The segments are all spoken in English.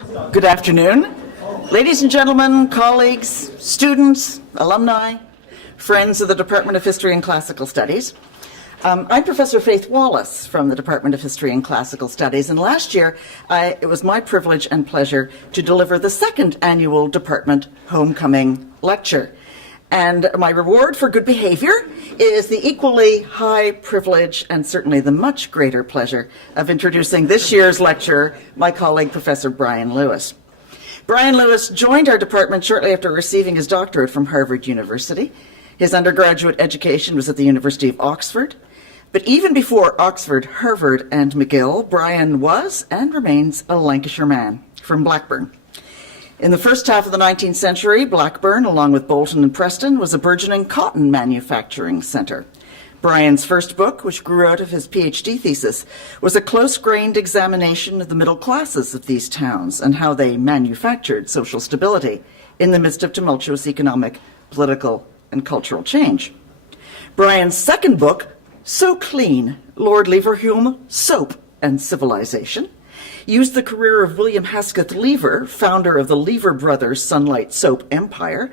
Good afternoon. Ladies and gentlemen, colleagues, students, alumni, friends of the Department of History and Classical Studies. I'm Professor Faith Wallace from the Department of History and Classical Studies, and last year it was my privilege and pleasure to deliver the second annual department homecoming lecture. And my reward for good behavior is the equally high privilege and certainly the much greater pleasure of introducing this year's lecturer, my colleague, Professor Brian Lewis. Brian Lewis joined our department shortly after receiving his doctorate from Harvard University. His undergraduate education was at the University of Oxford. But even before Oxford, Harvard, and McGill, Brian was and remains a Lancashire man from Blackburn. In the first half of the 19th century, Blackburn, along with Bolton and Preston, was a burgeoning cotton manufacturing centre. Brian's first book, which grew out of his PhD thesis, was a close-grained examination of the middle classes of these towns and how they manufactured social stability in the midst of tumultuous economic, political, and cultural change. Brian's second book, So Clean, Lord Leverhulme, Soap and Civilization, used the career of William Hesketh Lever, founder of the Lever Brothers Sunlight Soap Empire,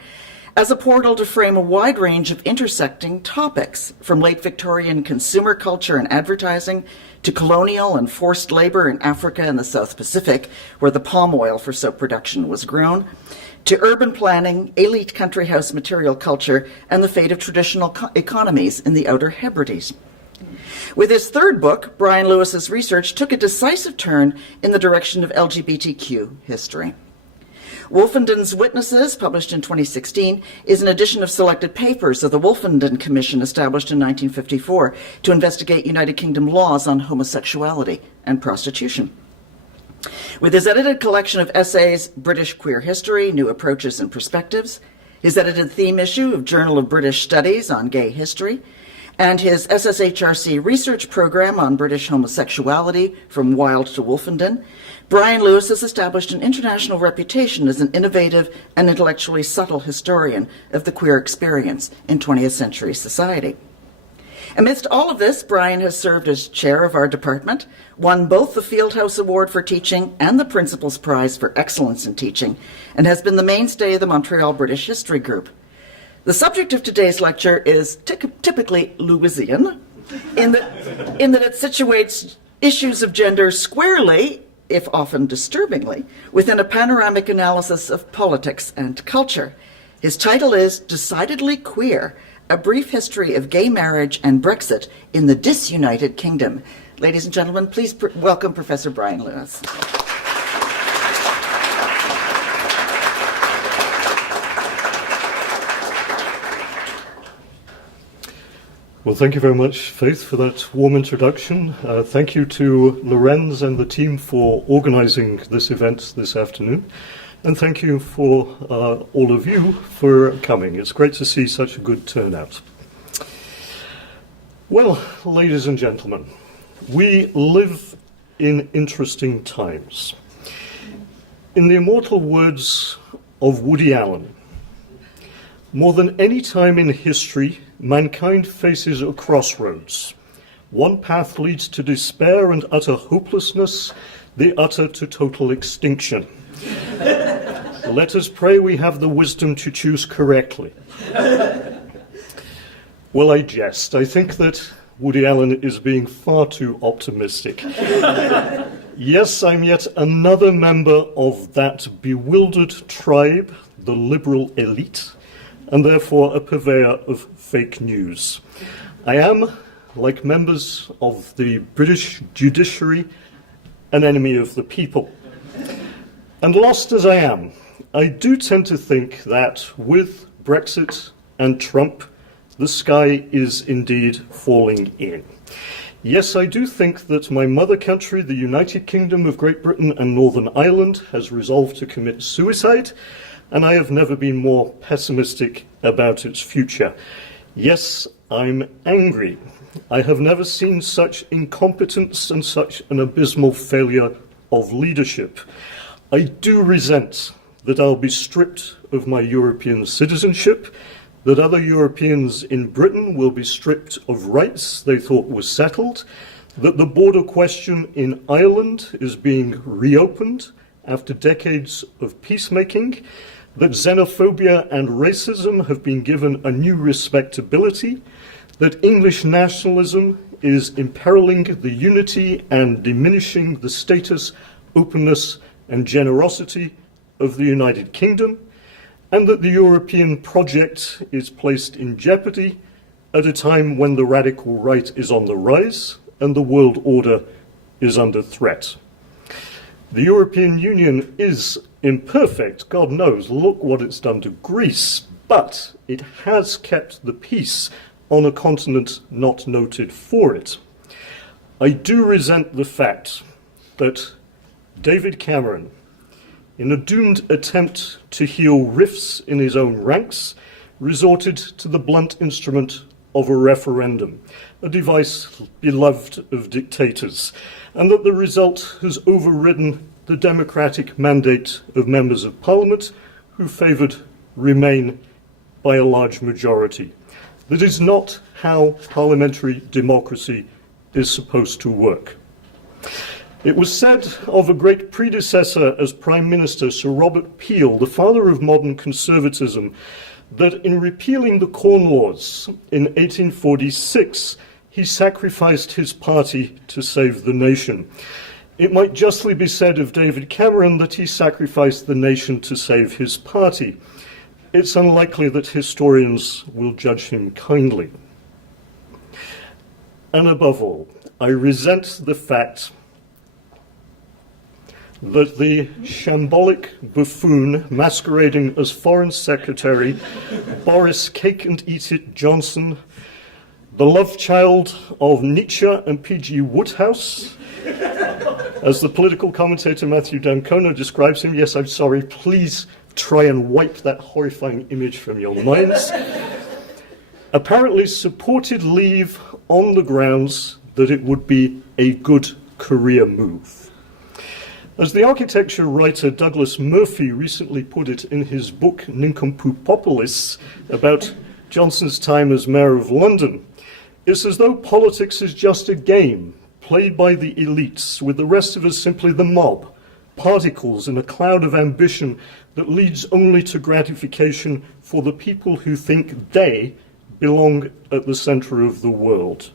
as a portal to frame a wide range of intersecting topics, from late Victorian consumer culture and advertising to colonial and forced labor in Africa and the South Pacific, where the palm oil for soap production was grown, to urban planning, elite country house material culture, and the fate of traditional economies in the Outer Hebrides. With his third book, Brian Lewis's research took a decisive turn in the direction of LGBTQ history. Wolfenden's Witnesses, published in 2016, is an edition of selected papers of the Wolfenden Commission established in 1954 to investigate United Kingdom laws on homosexuality and prostitution. With his edited collection of essays, British Queer History, New Approaches and Perspectives, his edited theme issue of Journal of British Studies on Gay History, and his SSHRC research program on British homosexuality, From Wild to Wolfenden, Brian Lewis has established an international reputation as an innovative and intellectually subtle historian of the queer experience in 20th century society. Amidst all of this, Brian has served as chair of our department, won both the Fieldhouse Award for Teaching and the Principal's Prize for Excellence in Teaching, and has been the mainstay of the Montreal British History Group. The subject of today's lecture is typically Lewisian, in that it situates issues of gender squarely, if often disturbingly, within a panoramic analysis of politics and culture. His title is Decidedly Queer, A Brief History of Gay Marriage and Brexit in the Disunited Kingdom. Ladies and gentlemen, please welcome Professor Brian Lewis. Well, thank you very much, Faith, for that warm introduction. Thank you to Lorenz and the team for organizing this event this afternoon. And thank you for all of you for coming. It's great to see such a good turnout. Well, ladies and gentlemen, we live in interesting times. In the immortal words of Woody Allen, more than any time in history, mankind faces a crossroads. One path leads to despair and utter hopelessness, the other to total extinction. Let us pray we have the wisdom to choose correctly. Well, I jest. I think that Woody Allen is being far too optimistic. Yes, I'm yet another member of that bewildered tribe, the liberal elite, and therefore a purveyor of fake news. I am, like members of the British judiciary, an enemy of the people. And lost as I am, I do tend to think that with Brexit and Trump, the sky is indeed falling in. Yes, I do think that my mother country, the United Kingdom of Great Britain and Northern Ireland, has resolved to commit suicide, and I have never been more pessimistic about its future. Yes, I'm angry. I have never seen such incompetence and such an abysmal failure of leadership. I do resent that I'll be stripped of my European citizenship, that other Europeans in Britain will be stripped of rights they thought were settled, that the border question in Ireland is being reopened, after decades of peacemaking, that xenophobia and racism have been given a new respectability, that English nationalism is imperiling the unity and diminishing the status, openness, and generosity of the United Kingdom, and that the European project is placed in jeopardy at a time when the radical right is on the rise and the world order is under threat. The European Union is imperfect, God knows, look what it's done to Greece, but it has kept the peace on a continent not noted for it. I do resent the fact that David Cameron, in a doomed attempt to heal rifts in his own ranks, resorted to the blunt instrument of a referendum, a device beloved of dictators, and that the result has overridden the democratic mandate of members of Parliament who favoured Remain by a large majority. That is not how parliamentary democracy is supposed to work. It was said of a great predecessor as Prime Minister, Sir Robert Peel, the father of modern conservatism, that in repealing the Corn Laws in 1846, he sacrificed his party to save the nation. It might justly be said of David Cameron that he sacrificed the nation to save his party. It's unlikely that historians will judge him kindly. And above all, I resent the fact that the shambolic buffoon masquerading as Foreign Secretary Boris Cake-and-Eat-It Johnson, the love child of Nietzsche and P.G. Wodehouse, as the political commentator Matthew D'Ancona describes him, yes, I'm sorry, please try and wipe that horrifying image from your minds, apparently supported leave on the grounds that it would be a good career move. As the architecture writer Douglas Murphy recently put it in his book Nincompoopopolis about Johnson's time as Mayor of London, it's as though politics is just a game played by the elites, with the rest of us simply the mob, particles in a cloud of ambition that leads only to gratification for the people who think they belong at the center of the world.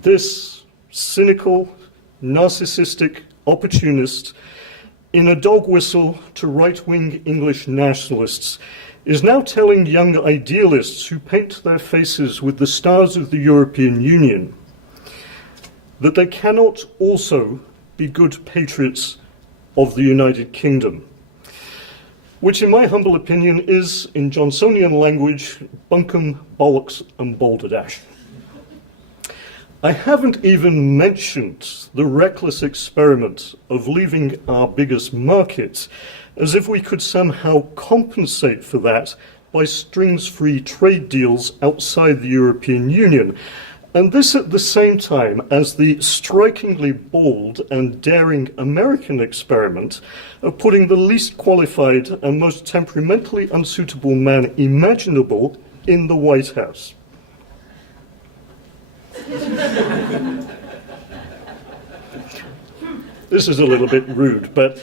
This cynical, narcissistic opportunist, in a dog whistle to right-wing English nationalists, is now telling young idealists who paint their faces with the stars of the European Union that they cannot also be good patriots of the United Kingdom, which in my humble opinion is, in Johnsonian language, bunkum, bollocks and balderdash. I haven't even mentioned the reckless experiment of leaving our biggest market, as if we could somehow compensate for that by strings-free trade deals outside the European Union. And this at the same time as the strikingly bold and daring American experiment of putting the least qualified and most temperamentally unsuitable man imaginable in the White House. This is a little bit rude, but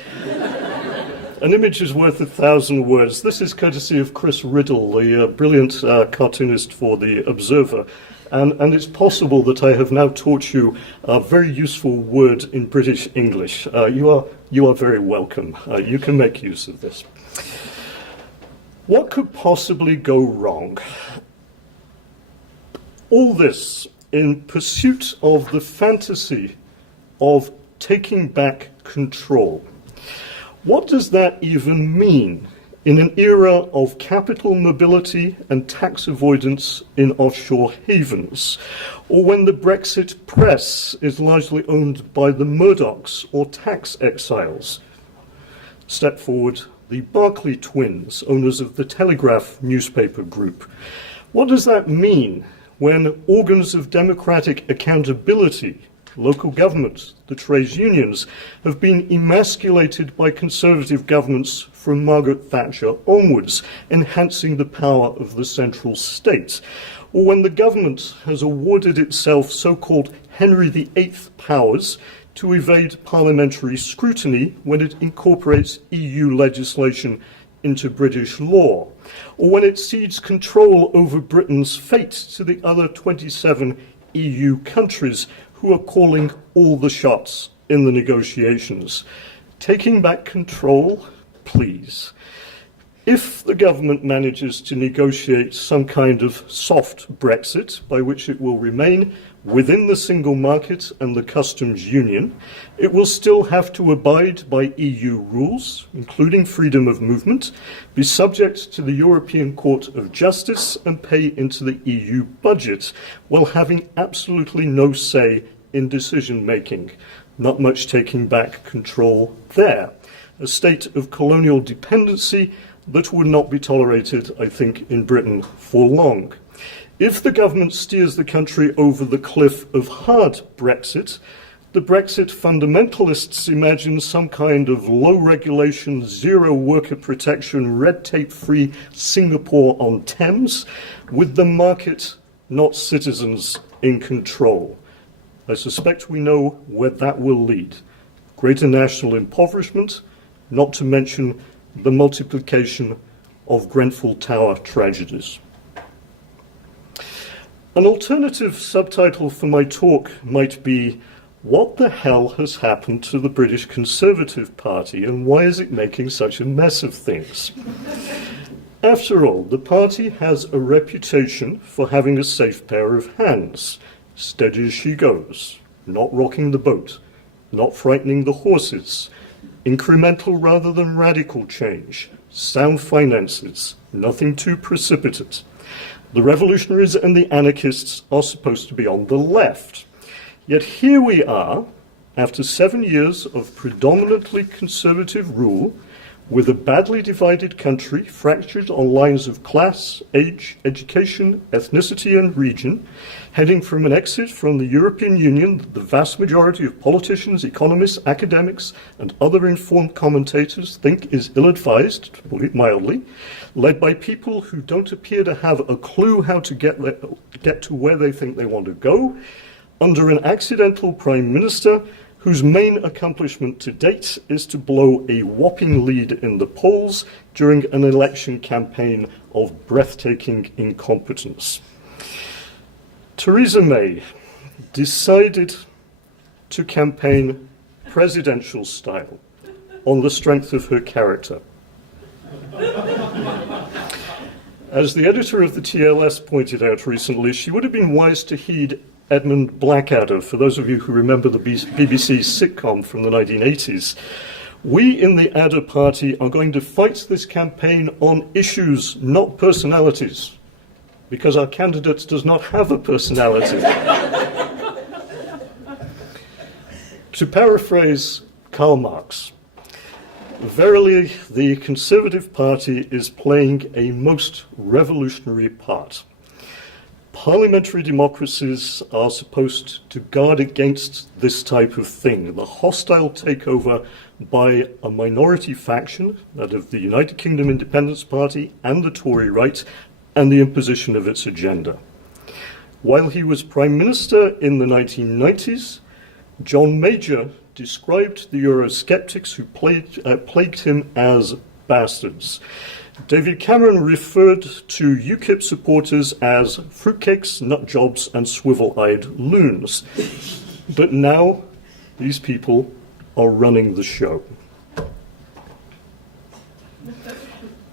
an image is worth 1,000 words. This is courtesy of Chris Riddle, the brilliant cartoonist for The Observer. And it's possible that I have now taught you a very useful word in British English. You are very welcome. You can make use of this. What could possibly go wrong? All this in pursuit of the fantasy of taking back control. What does that even mean in an era of capital mobility and tax avoidance in offshore havens, or when the Brexit press is largely owned by the Murdochs or tax exiles? Step forward the Barclay twins, owners of the Telegraph newspaper group. What does that mean when organs of democratic accountability, local government, the trades unions, have been emasculated by conservative governments from Margaret Thatcher onwards, enhancing the power of the central state? Or when the government has awarded itself so-called Henry VIII powers to evade parliamentary scrutiny when it incorporates EU legislation into British law, or when it cedes control over Britain's fate to the other 27 EU countries who are calling all the shots in the negotiations. Taking back control, please. If the government manages to negotiate some kind of soft Brexit, by which it will remain within the single market and the customs union, it will still have to abide by EU rules, including freedom of movement, be subject to the European Court of Justice, and pay into the EU budget, while having absolutely no say in decision-making. Not much taking back control there. A state of colonial dependency that would not be tolerated, I think, in Britain for long. If the government steers the country over the cliff of hard Brexit, the Brexit fundamentalists imagine some kind of low-regulation, zero-worker protection, red-tape-free Singapore on Thames, with the market, not citizens, in control. I suspect we know where that will lead. Greater national impoverishment, not to mention the multiplication of Grenfell Tower tragedies. An alternative subtitle for my talk might be, "What the hell has happened to the British Conservative Party and why is it making such a mess of things?" After all, the party has a reputation for having a safe pair of hands. Steady as she goes, not rocking the boat, not frightening the horses, incremental rather than radical change, sound finances, nothing too precipitate. The revolutionaries and the anarchists are supposed to be on the left. Yet here we are, after 7 years of predominantly conservative rule, with a badly divided country fractured on lines of class, age, education, ethnicity and region, heading from an exit from the European Union that the vast majority of politicians, economists, academics and other informed commentators think is ill-advised, to put it mildly, led by people who don't appear to have a clue how to get to where they think they want to go, under an accidental prime minister whose main accomplishment to date is to blow a whopping lead in the polls during an election campaign of breathtaking incompetence. Theresa May decided to campaign presidential style on the strength of her character. As the editor of the TLS pointed out recently, she would have been wise to heed Edmund Blackadder, for those of you who remember the BBC sitcom from the 1980s. We in the Adder Party are going to fight this campaign on issues, not personalities, because our candidate does not have a personality. To paraphrase Karl Marx, verily the Conservative Party is playing a most revolutionary part. Parliamentary democracies are supposed to guard against this type of thing, the hostile takeover by a minority faction, that of the United Kingdom Independence Party and the Tory right, and the imposition of its agenda. While he was Prime Minister in the 1990s, John Major described the Eurosceptics who plagued him as bastards. David Cameron referred to UKIP supporters as fruitcakes, nutjobs, and swivel-eyed loons. But now, these people are running the show.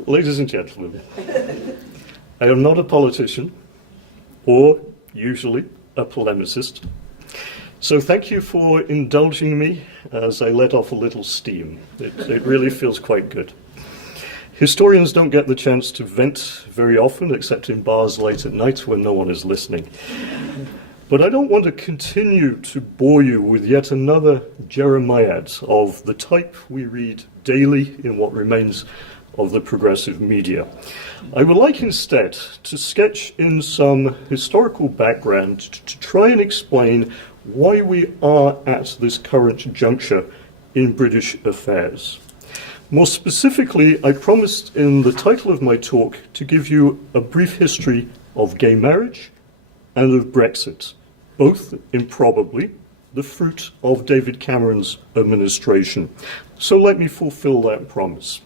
Ladies and gentlemen, I am not a politician, or usually a polemicist. So thank you for indulging me as I let off a little steam. It really feels quite good. Historians don't get the chance to vent very often, except in bars late at night when no one is listening. But I don't want to continue to bore you with yet another Jeremiad of the type we read daily in what remains of the progressive media. I would like instead to sketch in some historical background to try and explain why we are at this current juncture in British affairs. More specifically, I promised in the title of my talk to give you a brief history of gay marriage and of Brexit, both improbably, the fruit of David Cameron's administration. So let me fulfill that promise.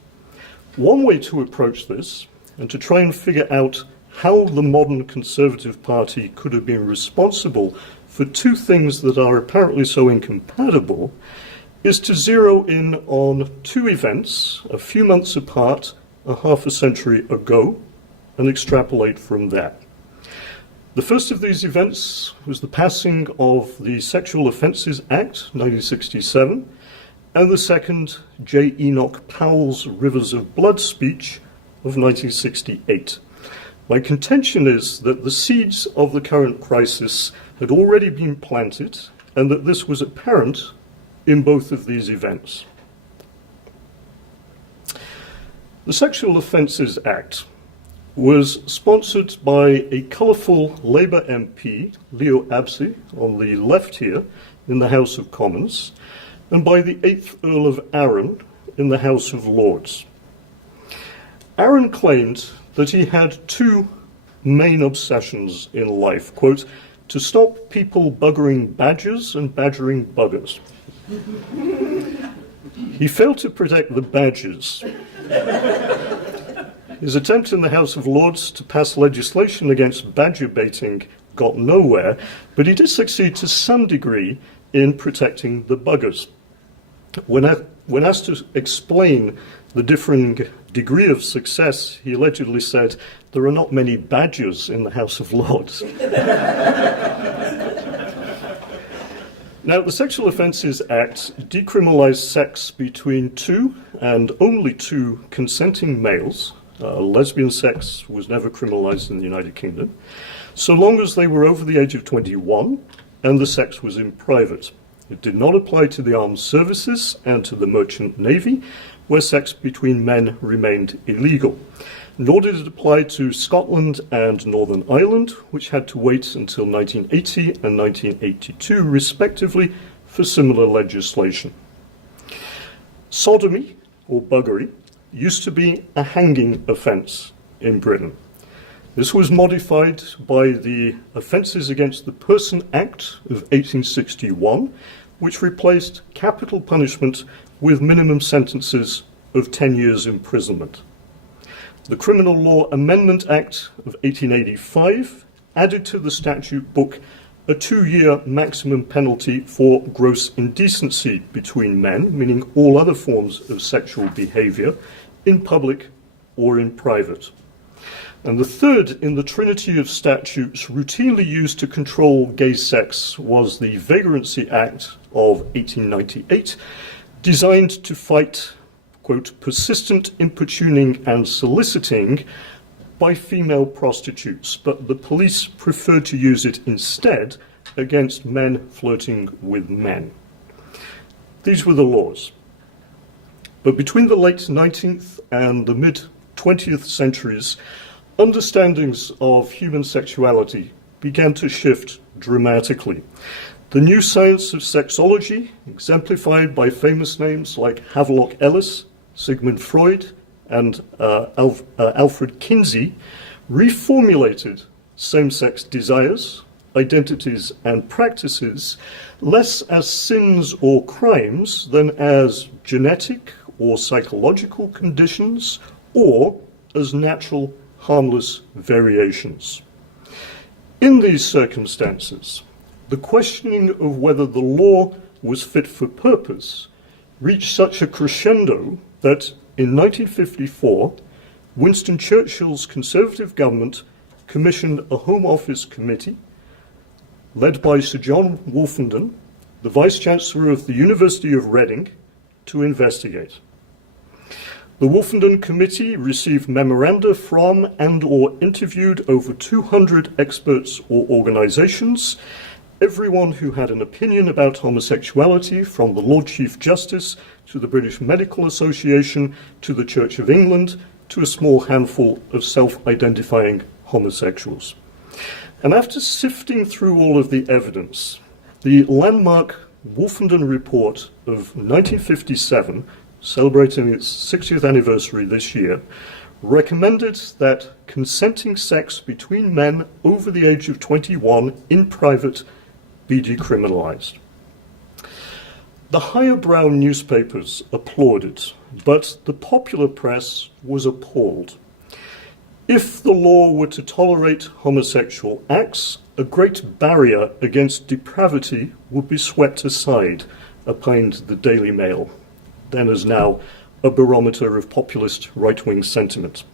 One way to approach this, and to try and figure out how the modern Conservative Party could have been responsible for two things that are apparently so incompatible, is to zero in on two events a few months apart, a half a century ago, and extrapolate from that. The first of these events was the passing of the Sexual Offences Act, 1967, and the second, J. Enoch Powell's Rivers of Blood speech of 1968. My contention is that the seeds of the current crisis had already been planted, and that this was apparent in both of these events. The Sexual Offences Act was sponsored by a colourful Labour MP, Leo Abse, on the left here, in the House of Commons, and by the 8th Earl of Arran in the House of Lords. Arran claimed that he had two main obsessions in life, quote, to stop people buggering badgers and badgering buggers. He failed to protect the badgers. His attempt in the House of Lords to pass legislation against badger baiting got nowhere, but he did succeed to some degree in protecting the buggers. When asked to explain the differing degree of success, he allegedly said, "There are not many badgers in the House of Lords." Now, the Sexual Offences Act decriminalised sex between two and only two consenting males. Lesbian sex was never criminalised in the United Kingdom, so long as they were over the age of 21 and the sex was in private. It did not apply to the armed services and to the merchant navy, where sex between men remained illegal. Nor did it apply to Scotland and Northern Ireland, which had to wait until 1980 and 1982, respectively, for similar legislation. Sodomy, or buggery, used to be a hanging offence in Britain. This was modified by the Offences Against the Person Act of 1861, which replaced capital punishment with minimum sentences of 10 years imprisonment. The Criminal Law Amendment Act of 1885 added to the statute book a 2-year maximum penalty for gross indecency between men, meaning all other forms of sexual behaviour, in public or in private. And the third in the trinity of statutes routinely used to control gay sex was the Vagrancy Act of 1898, designed to fight, quote, persistent importuning and soliciting by female prostitutes, but the police preferred to use it instead against men flirting with men. These were the laws. But between the late 19th and the mid-20th centuries, understandings of human sexuality began to shift dramatically. The new science of sexology, exemplified by famous names like Havelock Ellis, Sigmund Freud, and Alfred Kinsey, reformulated same-sex desires, identities, and practices less as sins or crimes than as genetic or psychological conditions, or as natural, harmless variations. In these circumstances, the questioning of whether the law was fit for purpose reached such a crescendo that in 1954, Winston Churchill's Conservative government commissioned a Home Office committee led by Sir John Wolfenden, the Vice-Chancellor of the University of Reading, to investigate. The Wolfenden Committee received memoranda from and or interviewed over 200 experts or organisations, everyone who had an opinion about homosexuality, from the Lord Chief Justice to the British Medical Association to the Church of England to a small handful of self-identifying homosexuals. And after sifting through all of the evidence, the landmark Wolfenden Report of 1957, celebrating its 60th anniversary this year, recommended that consenting sex between men over the age of 21 in private be decriminalised. The higher brow newspapers applauded, but the popular press was appalled. If the law were to tolerate homosexual acts, a great barrier against depravity would be swept aside, opined the Daily Mail, then as now a barometer of populist right-wing sentiment.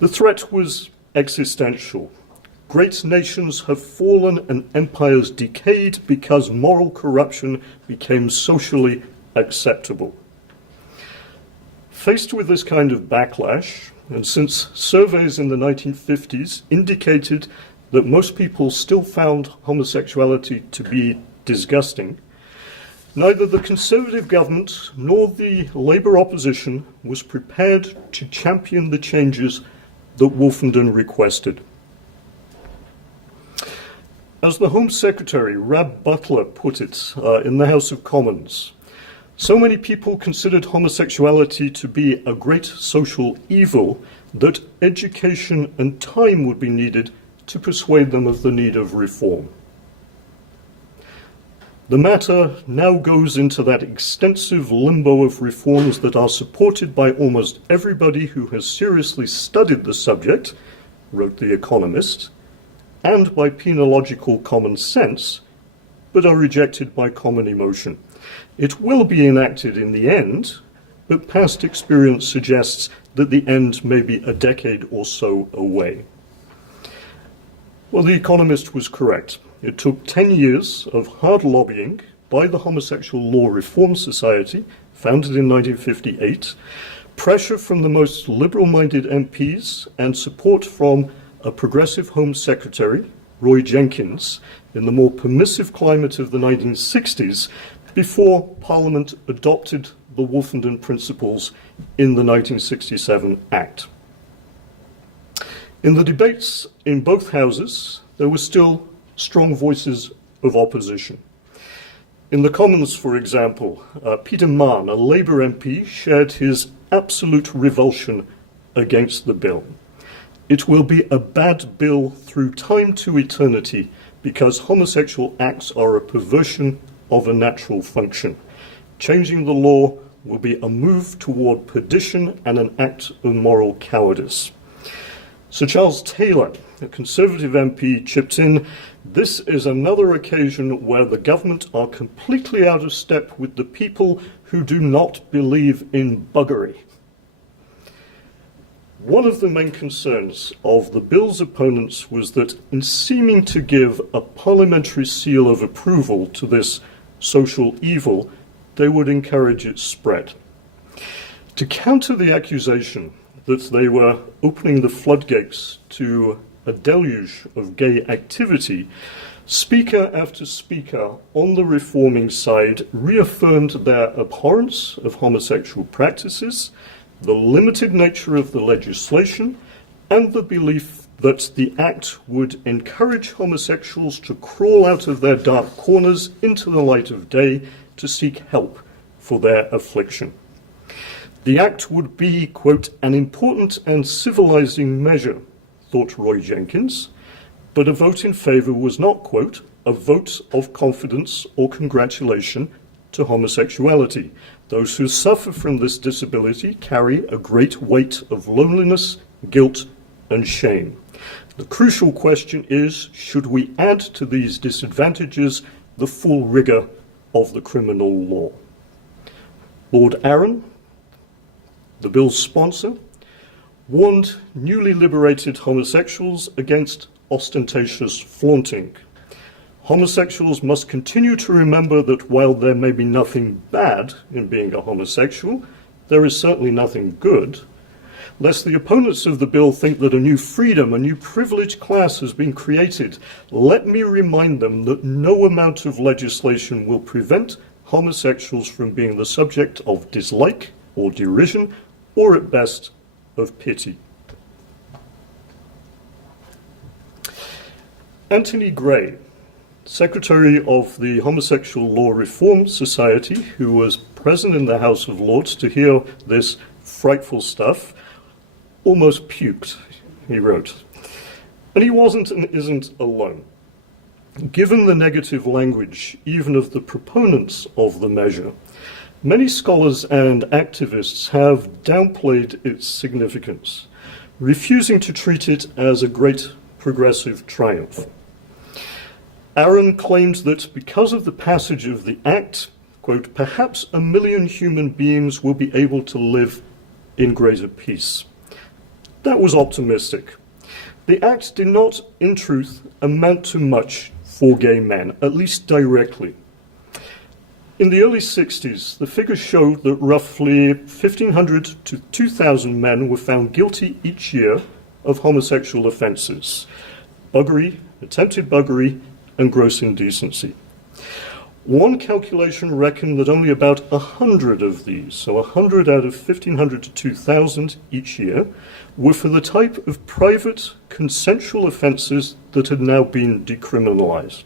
The threat was existential. Great nations have fallen and empires decayed because moral corruption became socially acceptable. Faced with this kind of backlash, and since surveys in the 1950s indicated that most people still found homosexuality to be disgusting, neither the Conservative government nor the Labour opposition was prepared to champion the changes that Wolfenden requested. As the Home Secretary, Rab Butler, put it in the House of Commons, so many people considered homosexuality to be a great social evil that education and time would be needed to persuade them of the need of reform. The matter now goes into that extensive limbo of reforms that are supported by almost everybody who has seriously studied the subject, wrote The Economist, and by penological common sense, but are rejected by common emotion. It will be enacted in the end, but past experience suggests that the end may be a decade or so away. Well, The Economist was correct. It took 10 years of hard lobbying by the Homosexual Law Reform Society, founded in 1958, pressure from the most liberal-minded MPs, and support from a progressive Home Secretary, Roy Jenkins, in the more permissive climate of the 1960s, before Parliament adopted the Wolfenden Principles in the 1967 Act. In the debates in both houses, there were still strong voices of opposition. In the Commons, for example, Peter Mann, a Labour MP, shared his absolute revulsion against the bill. It will be a bad bill through time to eternity because homosexual acts are a perversion of a natural function. Changing the law will be a move toward perdition and an act of moral cowardice. Sir Charles Taylor, a Conservative MP, chipped in, "This is another occasion where the government are completely out of step with the people who do not believe in buggery." One of the main concerns of the bill's opponents was that in seeming to give a parliamentary seal of approval to this social evil, they would encourage its spread. To counter the accusation that they were opening the floodgates to a deluge of gay activity, speaker after speaker on the reforming side reaffirmed their abhorrence of homosexual practices, the limited nature of the legislation, and the belief that the act would encourage homosexuals to crawl out of their dark corners into the light of day to seek help for their affliction. The act would be, quote, an important and civilizing measure, thought Roy Jenkins, but a vote in favour was not, quote, a vote of confidence or congratulation to homosexuality. Those who suffer from this disability carry a great weight of loneliness, guilt, and shame. The crucial question is, should we add to these disadvantages the full rigour of the criminal law? Lord Arran, the bill's sponsor, warned newly liberated homosexuals against ostentatious flaunting. Homosexuals must continue to remember that while there may be nothing bad in being a homosexual, there is certainly nothing good, lest the opponents of the bill think that a new freedom, a new privileged class has been created. Let me remind them that no amount of legislation will prevent homosexuals from being the subject of dislike or derision, or at best, of pity. Anthony Gray, Secretary of the Homosexual Law Reform Society, who was present in the House of Lords to hear this frightful stuff, almost puked, he wrote. And he wasn't and isn't alone. Given the negative language, even of the proponents of the measure, many scholars and activists have downplayed its significance, refusing to treat it as a great progressive triumph. Aaron claimed that because of the passage of the Act, quote, perhaps 1 million human beings will be able to live in greater peace. That was optimistic. The Act did not, in truth, amount to much for gay men, at least directly. In the early 60s, the figures showed that roughly 1,500 to 2,000 men were found guilty each year of homosexual offences: buggery, attempted buggery, and gross indecency. One calculation reckoned that only about 100 of these, so 100 out of 1,500 to 2,000 each year, were for the type of private consensual offences that had now been decriminalised.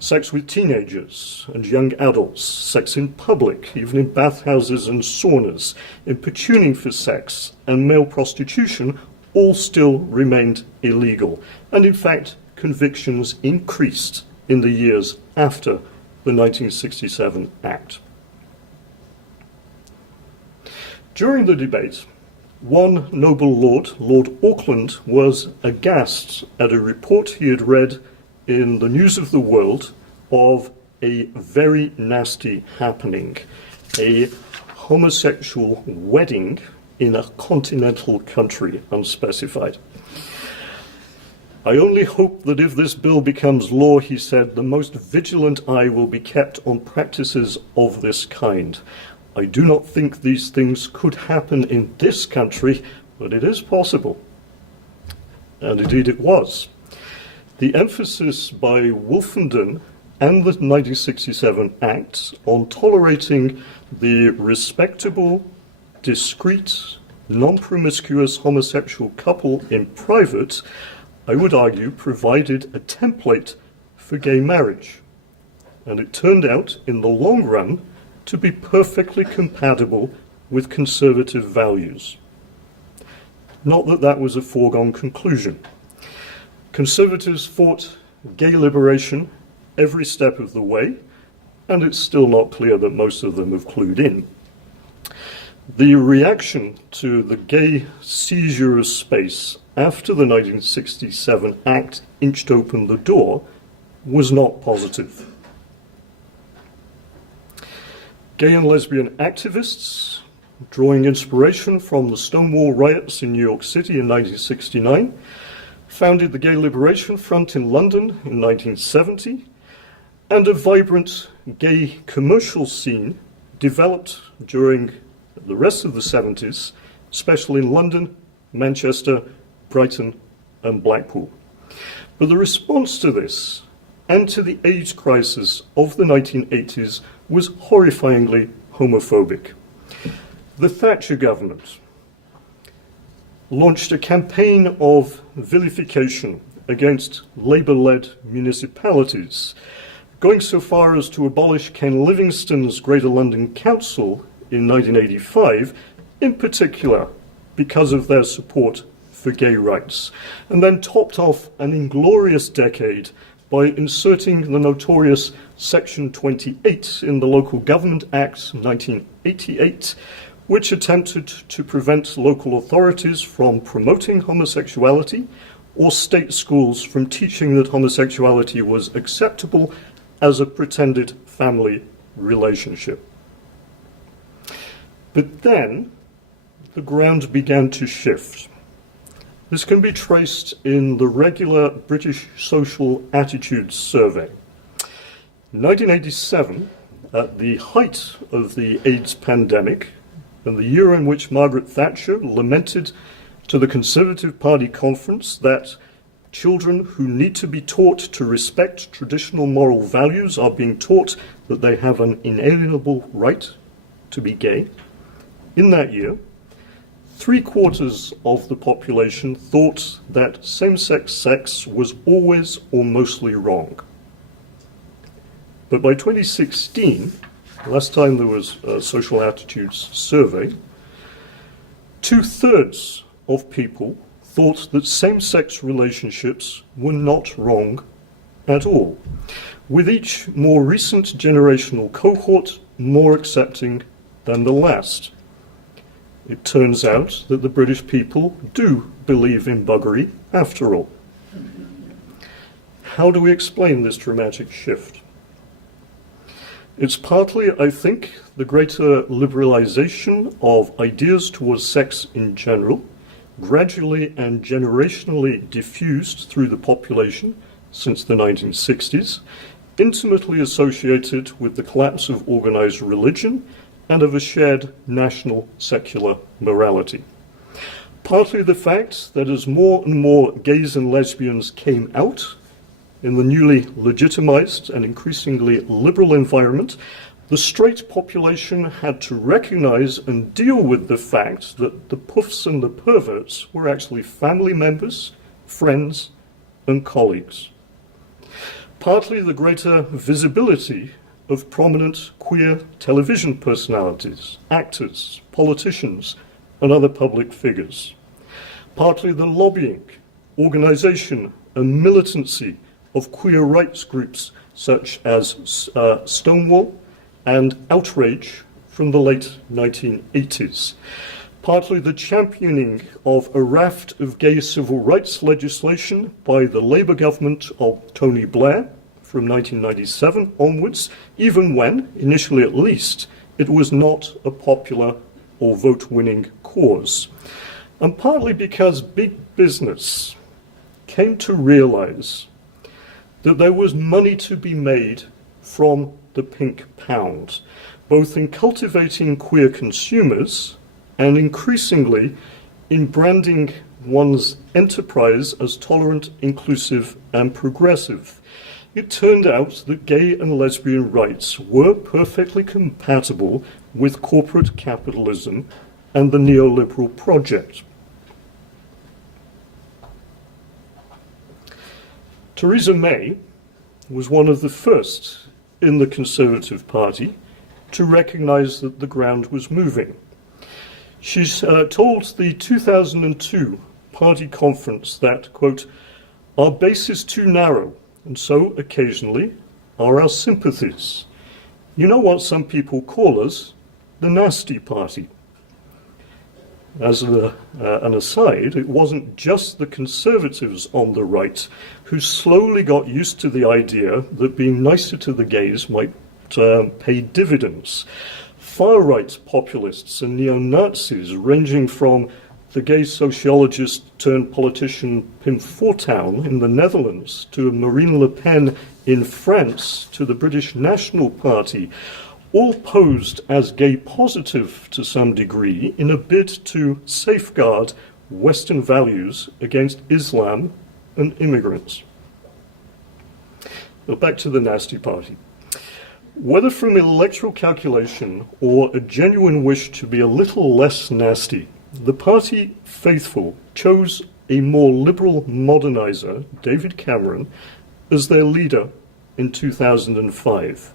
Sex with teenagers and young adults, sex in public, even in bathhouses and saunas, importuning for sex, and male prostitution all still remained illegal. And in fact, convictions increased in the years after the 1967 Act. During the debate, one noble lord, Lord Auckland, was aghast at a report he had read in the News of the World of a very nasty happening, a homosexual wedding in a continental country, unspecified. I only hope that if this bill becomes law, he said, the most vigilant eye will be kept on practices of this kind. I do not think these things could happen in this country, but it is possible. And indeed it was. The emphasis by Wolfenden and the 1967 Act on tolerating the respectable, discreet, non-promiscuous homosexual couple in private, I would argue, provided a template for gay marriage. And it turned out, in the long run, to be perfectly compatible with conservative values. Not that that was a foregone conclusion. Conservatives fought gay liberation every step of the way, and it's still not clear that most of them have clued in. The reaction to the gay seizure of space after the 1967 Act inched open the door was not positive. Gay and lesbian activists, drawing inspiration from the Stonewall riots in New York City in 1969, founded the Gay Liberation Front in London in 1970, and a vibrant gay commercial scene developed during the rest of the 70s, especially in London, Manchester, Brighton, and Blackpool. But the response to this and to the AIDS crisis of the 1980s was horrifyingly homophobic. The Thatcher government launched a campaign of vilification against Labour-led municipalities, going so far as to abolish Ken Livingstone's Greater London Council in 1985, in particular because of their support for gay rights, and then topped off an inglorious decade by inserting the notorious Section 28 in the Local Government Act 1988, which attempted to prevent local authorities from promoting homosexuality or state schools from teaching that homosexuality was acceptable as a pretended family relationship. But then the ground began to shift. This can be traced in the regular British Social Attitudes Survey. In 1987, at the height of the AIDS pandemic, and the year in which Margaret Thatcher lamented to the Conservative Party conference that children who need to be taught to respect traditional moral values are being taught that they have an inalienable right to be gay, in that year, 3/4 of the population thought that same-sex sex was always or mostly wrong. But by 2016, last time there was a social attitudes survey, 2/3 of people thought that same-sex relationships were not wrong at all, with each more recent generational cohort more accepting than the last. It turns out that the British people do believe in buggery after all. How do we explain this dramatic shift? It's partly, I think, the greater liberalization of ideas towards sex in general, gradually and generationally diffused through the population since the 1960s, intimately associated with the collapse of organized religion and of a shared national secular morality. Partly the fact that as more and more gays and lesbians came out in the newly legitimized and increasingly liberal environment, the straight population had to recognize and deal with the fact that the puffs and the perverts were actually family members, friends, and colleagues. Partly the greater visibility of prominent queer television personalities, actors, politicians, and other public figures. Partly the lobbying, organization, and militancy of queer rights groups such as Stonewall and Outrage from the late 1980s. Partly the championing of a raft of gay civil rights legislation by the Labour government of Tony Blair from 1997 onwards, even when, initially at least, it was not a popular or vote-winning cause. And partly because big business came to realize that there was money to be made from the pink pound, both in cultivating queer consumers and increasingly in branding one's enterprise as tolerant, inclusive, and progressive. It turned out that gay and lesbian rights were perfectly compatible with corporate capitalism and the neoliberal project. Theresa May was one of the first in the Conservative Party to recognize that the ground was moving. She's told the 2002 party conference that, quote, "Our base is too narrow, and so occasionally are our sympathies. You know what some people call us? The nasty party." As an aside, it wasn't just the Conservatives on the right who slowly got used to the idea that being nicer to the gays might pay dividends. Far-right populists and neo-Nazis, ranging from the gay sociologist turned politician Pim Fortuyn in the Netherlands to Marine Le Pen in France to the British National Party, all posed as gay positive to some degree in a bid to safeguard Western values against Islam and immigrants. Now back to the nasty party. Whether from electoral calculation or a genuine wish to be a little less nasty, the party faithful chose a more liberal modernizer, David Cameron, as their leader in 2005.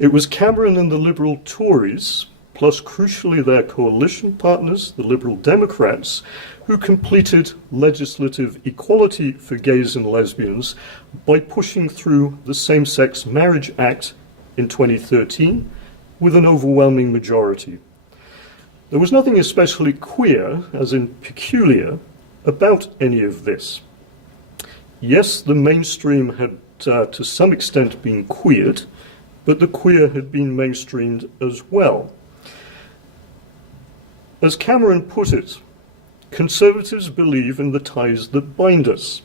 It was Cameron and the Liberal Tories, plus crucially their coalition partners, the Liberal Democrats, who completed legislative equality for gays and lesbians by pushing through the Same-Sex Marriage Act in 2013 with an overwhelming majority. There was nothing especially queer, as in peculiar, about any of this. Yes, the mainstream had to some extent been queered, but the queer had been mainstreamed as well. As Cameron put it, Conservatives believe in the ties that bind us.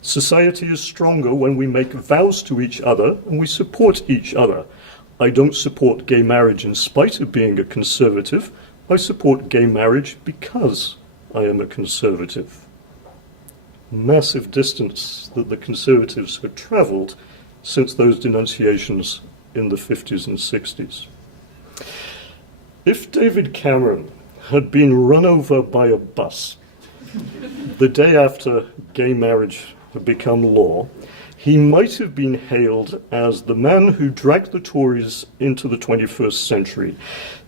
Society is stronger when we make vows to each other and we support each other. I don't support gay marriage in spite of being a conservative. I support gay marriage because I am a conservative. Massive distance that the Conservatives had travelled since those denunciations in the 50s and 60s. If David Cameron had been run over by a bus the day after gay marriage had become law, he might have been hailed as the man who dragged the Tories into the 21st century.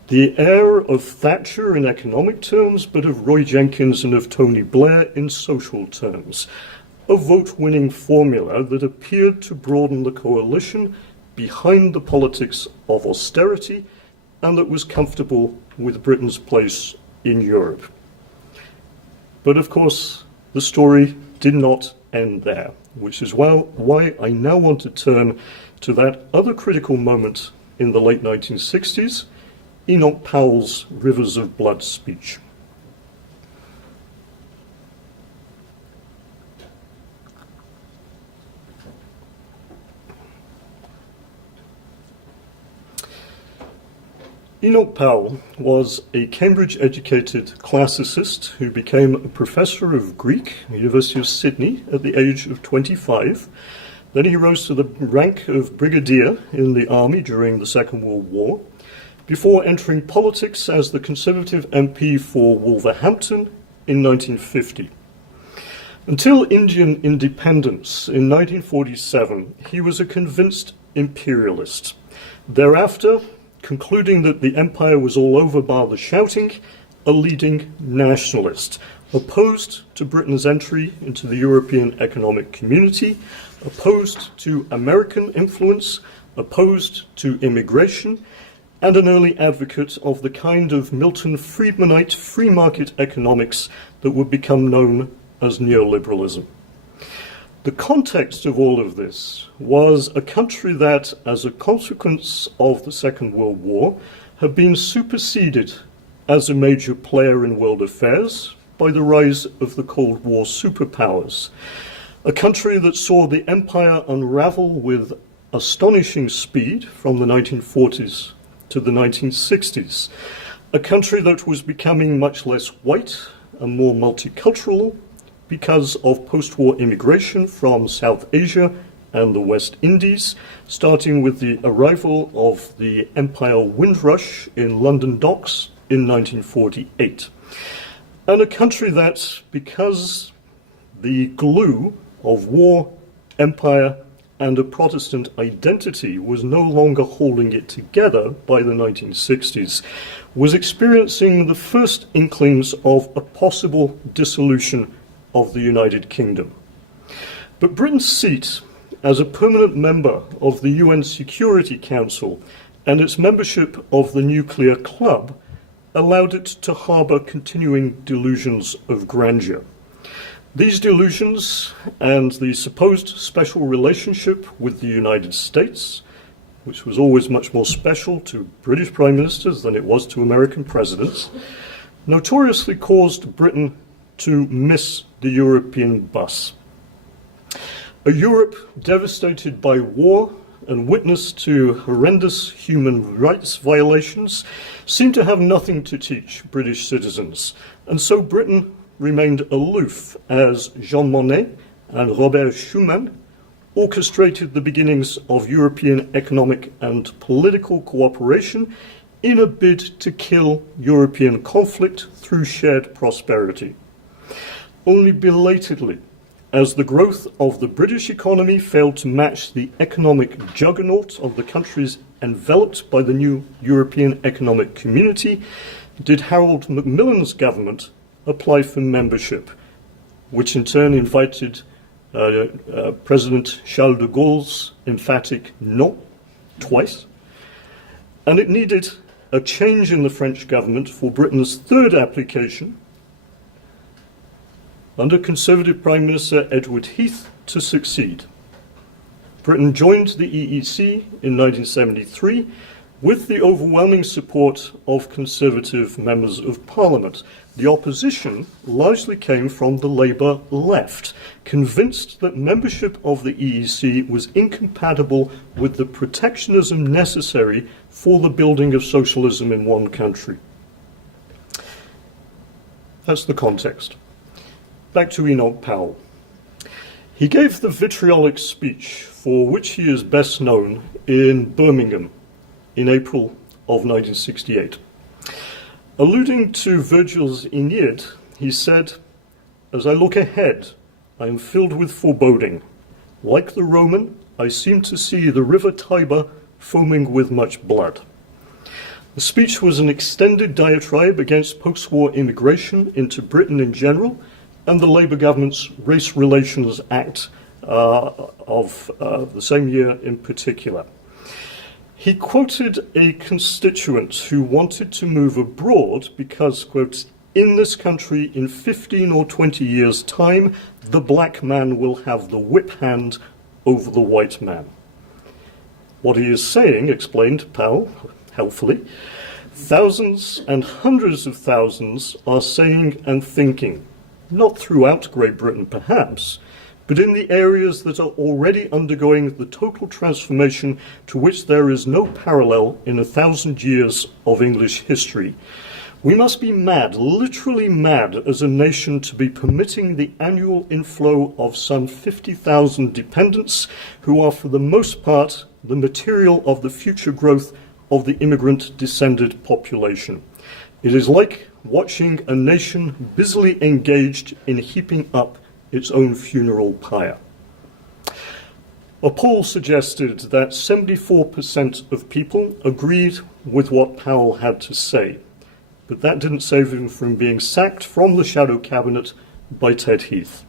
The heir of Thatcher in economic terms, but of Roy Jenkins and of Tony Blair in social terms. a vote-winning formula that appeared to broaden the coalition behind the politics of austerity and that was comfortable with Britain's place in Europe. But of course, the story did not end there, which is why I now want to turn to that other critical moment in the late 1960s, Enoch Powell's Rivers of Blood speech. Enoch Powell was a Cambridge-educated classicist who became a professor of Greek at the University of Sydney at the age of 25. Then he rose to the rank of brigadier in the army during the Second World War, before entering politics as the Conservative MP for Wolverhampton in 1950. Until Indian independence in 1947, he was a convinced imperialist. Thereafter, concluding that the empire was all over bar the shouting, a leading nationalist, opposed to Britain's entry into the European Economic Community, opposed to American influence, opposed to immigration, and an early advocate of the kind of Milton Friedmanite free market economics that would become known as neoliberalism. The context of all of this was a country that, as a consequence of the Second World War, had been superseded as a major player in world affairs by the rise of the Cold War superpowers. A country that saw the empire unravel with astonishing speed from the 1940s to the 1960s. A country that was becoming much less white and more multicultural because of post-war immigration from South Asia and the West Indies, starting with the arrival of the Empire Windrush in London docks in 1948. And a country that, because the glue of war, empire, and a Protestant identity was no longer holding it together by the 1960s, was experiencing the first inklings of a possible dissolution of the United Kingdom. But Britain's seat as a permanent member of the UN Security Council and its membership of the nuclear club allowed it to harbour continuing delusions of grandeur. These delusions and the supposed special relationship with the United States, which was always much more special to British prime ministers than it was to American presidents, notoriously caused Britain to miss the European bus. A Europe devastated by war and witness to horrendous human rights violations seemed to have nothing to teach British citizens, and so Britain remained aloof as Jean Monnet and Robert Schuman orchestrated the beginnings of European economic and political cooperation in a bid to kill European conflict through shared prosperity. Only belatedly, as the growth of the British economy failed to match the economic juggernaut of the countries enveloped by the new European Economic Community, did Harold Macmillan's government apply for membership, which in turn invited President Charles de Gaulle's emphatic no twice. And it needed a change in the French government for Britain's third application under Conservative Prime Minister Edward Heath to succeed. Britain joined the EEC in 1973 with the overwhelming support of Conservative members of Parliament. The opposition largely came from the Labour left, convinced that membership of the EEC was incompatible with the protectionism necessary for the building of socialism in one country. That's the context. Back to Enoch Powell. He gave the vitriolic speech for which he is best known in Birmingham in April of 1968. Alluding to Virgil's Aeneid, he said, "As I look ahead, I am filled with foreboding. Like the Roman, I seem to see the river Tiber foaming with much blood." The speech was an extended diatribe against post-war immigration into Britain in general and the Labour government's Race Relations Act of the same year in particular. He quoted a constituent who wanted to move abroad because, quote, in this country in 15 or 20 years' time, the black man will have the whip hand over the white man. What he is saying, explained Powell helpfully, thousands and hundreds of thousands are saying and thinking, not throughout Great Britain perhaps, but in the areas that are already undergoing the total transformation to which there is no parallel in 1,000 years of English history. We must be mad, literally mad, as a nation to be permitting the annual inflow of some 50,000 dependents who are for the most part the material of the future growth of the immigrant-descended population. It is like watching a nation busily engaged in heaping up its own funeral pyre. A poll suggested that 74% of people agreed with what Powell had to say, but that didn't save him from being sacked from the shadow cabinet by Ted Heath.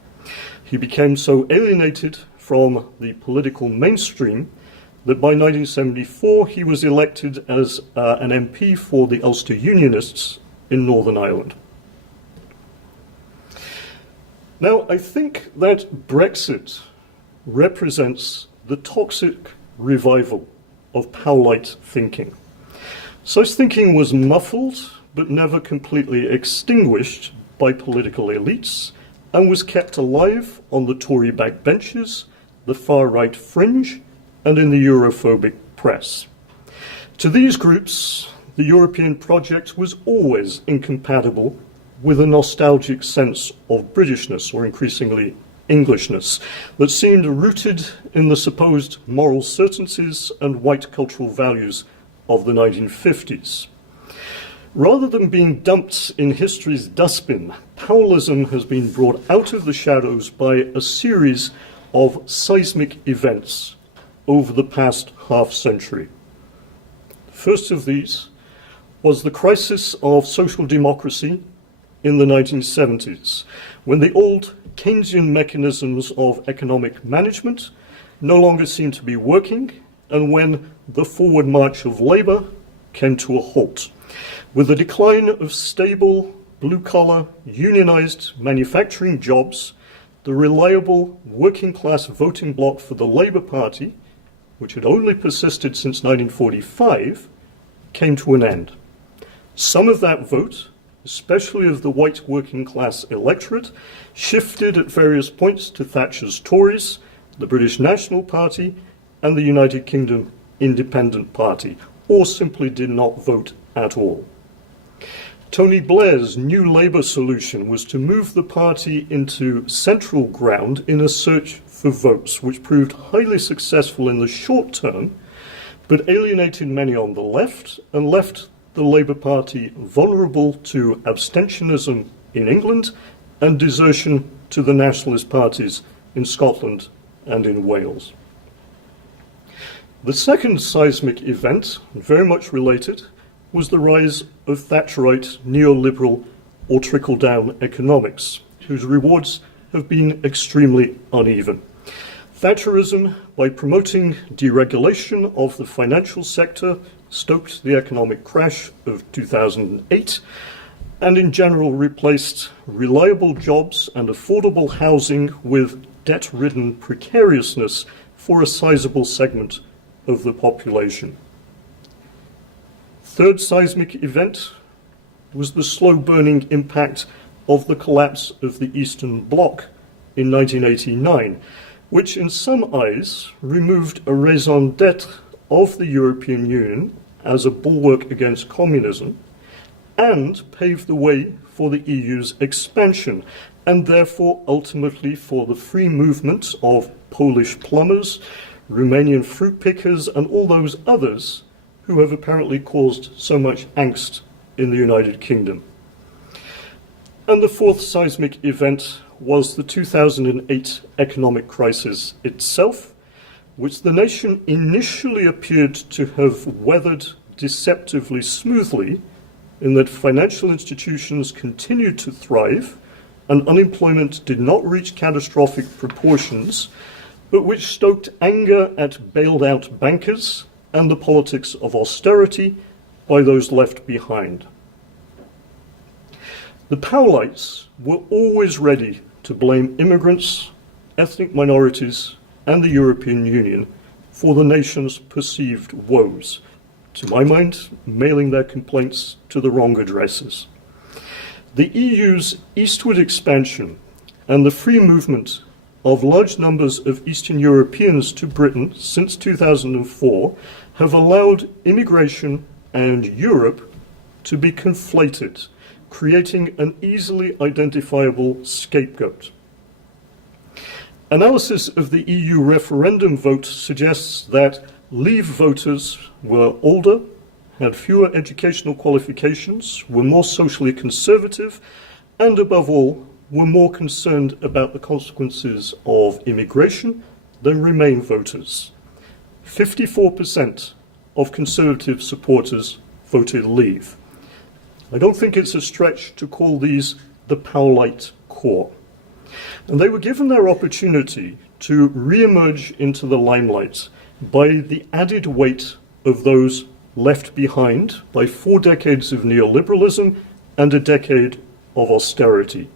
He became so alienated from the political mainstream that by 1974 he was elected as an MP for the Ulster Unionists in Northern Ireland. Now, I think that Brexit represents the toxic revival of Powellite thinking. Such thinking was muffled but never completely extinguished by political elites and was kept alive on the Tory backbenches, the far-right fringe, and in the Europhobic press. To these groups, the European project was always incompatible with a nostalgic sense of Britishness, or increasingly Englishness, that seemed rooted in the supposed moral certainties and white cultural values of the 1950s. Rather than being dumped in history's dustbin, Powellism has been brought out of the shadows by a series of seismic events over the past half-century. The first of these was the crisis of social democracy in the 1970s, when the old Keynesian mechanisms of economic management no longer seemed to be working, and when the forward march of Labour came to a halt. With the decline of stable, blue-collar, unionised manufacturing jobs, the reliable working-class voting bloc for the Labour Party, which had only persisted since 1945, came to an end. Some of that vote, especially of the white working-class electorate, shifted at various points to Thatcher's Tories, the British National Party, and the United Kingdom Independent Party, or simply did not vote at all. Tony Blair's New Labour solution was to move the party into central ground in a search for votes, which proved highly successful in the short term, but alienated many on the left and left the Labour Party vulnerable to abstentionism in England and desertion to the nationalist parties in Scotland and in Wales. The second seismic event, very much related, was the rise of Thatcherite neoliberal or trickle-down economics, whose rewards have been extremely uneven. Thatcherism, by promoting deregulation of the financial sector, stoked the economic crash of 2008, and in general replaced reliable jobs and affordable housing with debt-ridden precariousness for a sizable segment of the population. Third seismic event was the slow-burning impact of the collapse of the Eastern Bloc in 1989, which in some eyes removed a raison d'etre of the European Union as a bulwark against communism and paved the way for the EU's expansion, and therefore ultimately for the free movement of Polish plumbers, Romanian fruit pickers, and all those others who have apparently caused so much angst in the United Kingdom. And the fourth seismic event was the 2008 economic crisis itself, which the nation initially appeared to have weathered deceptively smoothly, in that financial institutions continued to thrive, and unemployment did not reach catastrophic proportions, but which stoked anger at bailed-out bankers and the politics of austerity by those left behind. The Powellites were always ready to blame immigrants, ethnic minorities, and the European Union for the nation's perceived woes, to my mind, mailing their complaints to the wrong addresses. The EU's eastward expansion and the free movement of large numbers of Eastern Europeans to Britain since 2004 have allowed immigration and Europe to be conflated, creating an easily identifiable scapegoat. Analysis of the EU referendum vote suggests that Leave voters were older, had fewer educational qualifications, were more socially conservative, and above all, were more concerned about the consequences of immigration than Remain voters. 54% of Conservative supporters voted Leave. I don't think it's a stretch to call these the Powellite core. And they were given their opportunity to re-emerge into the limelight by the added weight of those left behind by 4 decades of neoliberalism and a decade of austerity.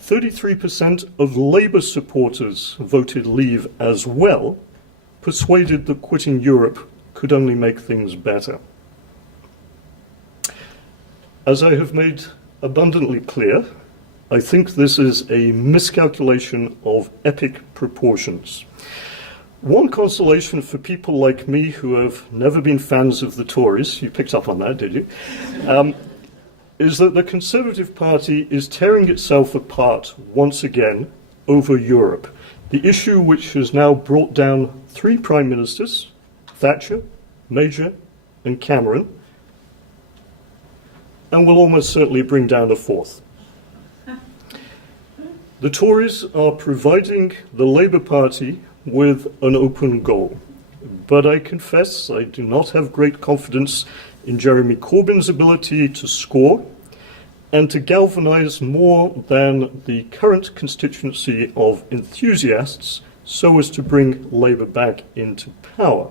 33% of Labour supporters voted Leave as well, persuaded that quitting Europe could only make things better. As I have made abundantly clear, I think this is a miscalculation of epic proportions. One consolation for people like me who have never been fans of the Tories, you picked up on that, did you? Is that the Conservative Party is tearing itself apart once again over Europe. The issue which has now brought down 3 prime ministers, Thatcher, Major, and Cameron, and will almost certainly bring down a 4th. The Tories are providing the Labour Party with an open goal. But I confess I do not have great confidence in Jeremy Corbyn's ability to score and to galvanise more than the current constituency of enthusiasts so as to bring Labour back into power.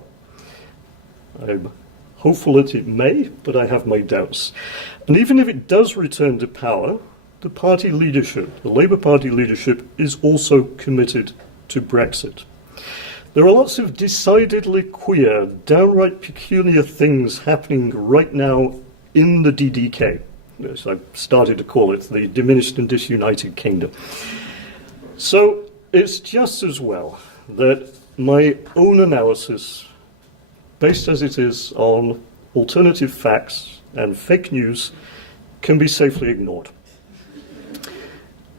I'm hopeful that it may, but I have my doubts. And even if it does return to power, the party leadership, the Labour Party leadership, is also committed to Brexit. There are lots of decidedly queer, downright peculiar things happening right now in the DDK, as I've started to call it, the Diminished and Disunited Kingdom. So it's just as well that my own analysis, based as it is on alternative facts and fake news, can be safely ignored.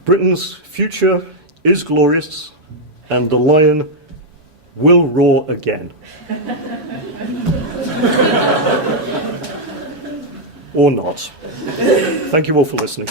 Britain's future is glorious, and the lion will roar again. Or not. Thank you all for listening.